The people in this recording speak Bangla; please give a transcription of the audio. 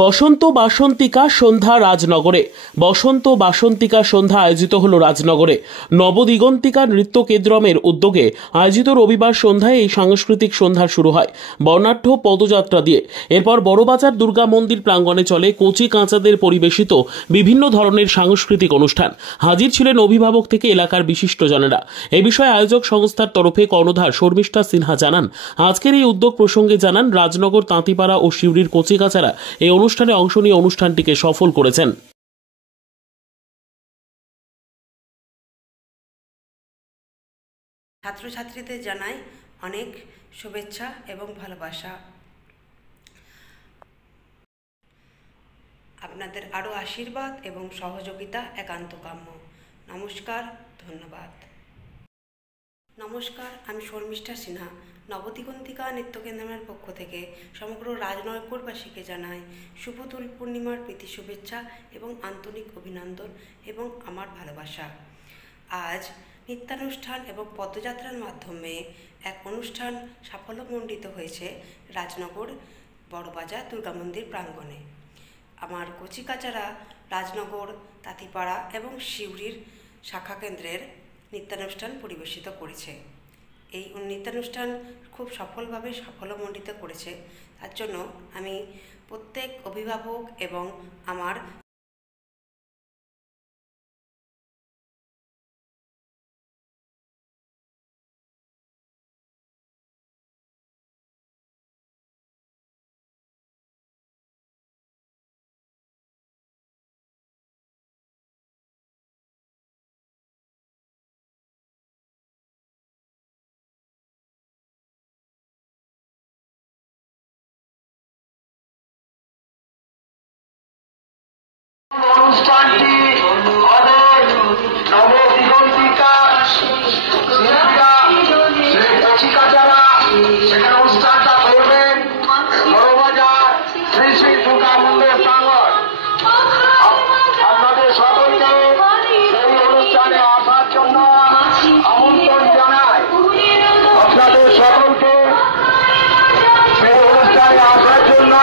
বসন্ত বাসন্তিকা সন্ধ্যা রাজনগরে। বসন্ত বাসন্তিকা সন্ধ্যা আয়োজিত হলো রাজনগরে। নবদিগন্তিকা নৃত্য কেন্দ্রমের উদ্যোগে আয়োজিত রবিবার সন্ধ্যায় এই সাংস্কৃতিক সন্ধ্যা শুরু হয় বর্ণাঢ্য পদযাত্রা দিয়ে। এরপর বড়বাজার দুর্গা মন্দির প্রাঙ্গণে চলে কচি কাঁচাদের পরিবেশিত বিভিন্ন ধরনের সাংস্কৃতিক অনুষ্ঠান। হাজির ছিলেন অভিভাবক থেকে এলাকার বিশিষ্টজনেরা। এ বিষয়ে আয়োজক সংস্থার তরফে কর্ণধার শর্মিষ্ঠা সিনহা জানান, আজকের এই উদ্যোগ প্রসঙ্গে জানান, রাজনগর, তাঁতিপাড়া ও সিউড়ির কচি কাঁচারা এই অনুষ্ঠানে অংশ নিয়ে অনুষ্ঠানটিকে সফল করেছেন। ছাত্রছাত্রীদের জানাই অনেক শুভেচ্ছা এবং ভালোবাসা। আপনাদের আরও আশীর্বাদ এবং সহযোগিতা একান্ত কাম্য। নমস্কার, ধন্যবাদ। নমস্কার, আমি শর্মিষ্ঠা সিনহা। নবদিগন্তিকা নৃত্যকেন্দ্রের পক্ষ থেকে সমগ্র রাজনগরবাসীকে জানাই শুভ দোল পূর্ণিমার প্রীতি শুভেচ্ছা এবং আন্তরিক অভিনন্দন এবং আমার ভালোবাসা। আজ নৃত্যানুষ্ঠান এবং পদযাত্রার মাধ্যমে এক অনুষ্ঠান সাফল্যমণ্ডিত হয়েছে রাজনগর বড়বাজার দুর্গা মন্দির প্রাঙ্গণে। আমার কচিকাচারা রাজনগর, তাঁতিপাড়া এবং সিউড়ির শাখা কেন্দ্রের নৃত্যানুষ্ঠান পরিবেশিত করেছে। এই নৃত্যানুষ্ঠান খুব সফলভাবে সাফল্যমণ্ডিত করেছে। তার জন্য আমি প্রত্যেক অভিভাবক এবং আমার অনুষ্ঠানটি অনেক নবদিগন্তিকা শিল্পীরা, কচিকাচারা সেখানে অনুষ্ঠানটা করবেন বড়বাজার শ্রী শ্রী দুর্গা মন্দির প্রাঙ্গণ। আপনাদের সকলকে সেই অনুষ্ঠানে আসার জন্য আমন্ত্রণ জানাই। আপনাদের সকলকে সেই অনুষ্ঠানে আসার জন্য